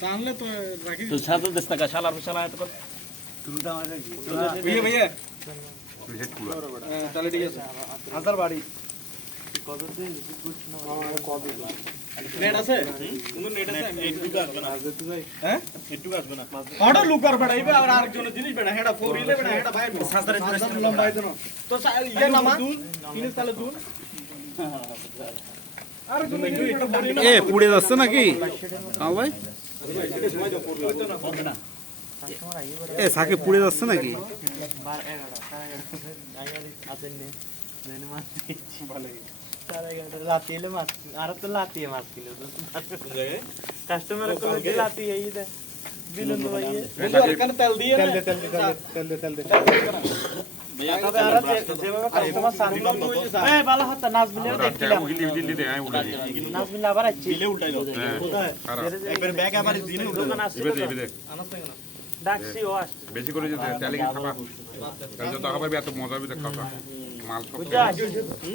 টানলে তো রাখি তো সাথে 10 টাকা শালা শালা এত কর তুলটা আমারে কি ভাইয়া ভাইয়া রিসেট পুরো তাহলে ঠিক আছে আদার বাড়ি কত দিন কুছ না কত দিন নেট আছে কিন্তু নেট আছে একটু আসবে না হ্যাঁ একটু আসবে না অর্ডার লুকার বেড়াইবে আর আরেকজনের জিনিস বেড়া হেডা ফোরিলে বেড়া হেডা বাইরে সাসারে লম্বাই দেন তো ইয়ে নামা তিন তালে দুন আরেকজনের জিনিস বেড়া ফোরিলে এ পুড়ে যাচ্ছে নাকি হ্যাঁ ভাই এ সাকে পুড়ে যাচ্ছে নাকি 11:30 লাতিলে মাছ আর তো লাতিয়ে মাছ কিলো কাস্টমার को लाती है ये बिलन भाई বন্ধু আর তেল দিয়ে না তেল দে भैया তবে আর যেভাবে কাস্টমার সামনে এই ভালো হাতে নাচ মিলে দেখছিলাম উইলি দে আই উড়ে নাচ মিলে আবার আইছি দিলে উল্টাই দাও একবার ব্যাগ আবার দিনে দোকান আসছে ইবে ডাকছি ও আসছে বেশি করে যেতে তেলে খাবা তাহলে তো খাবার এত মজা হবে দেখা মাল সব বুঝা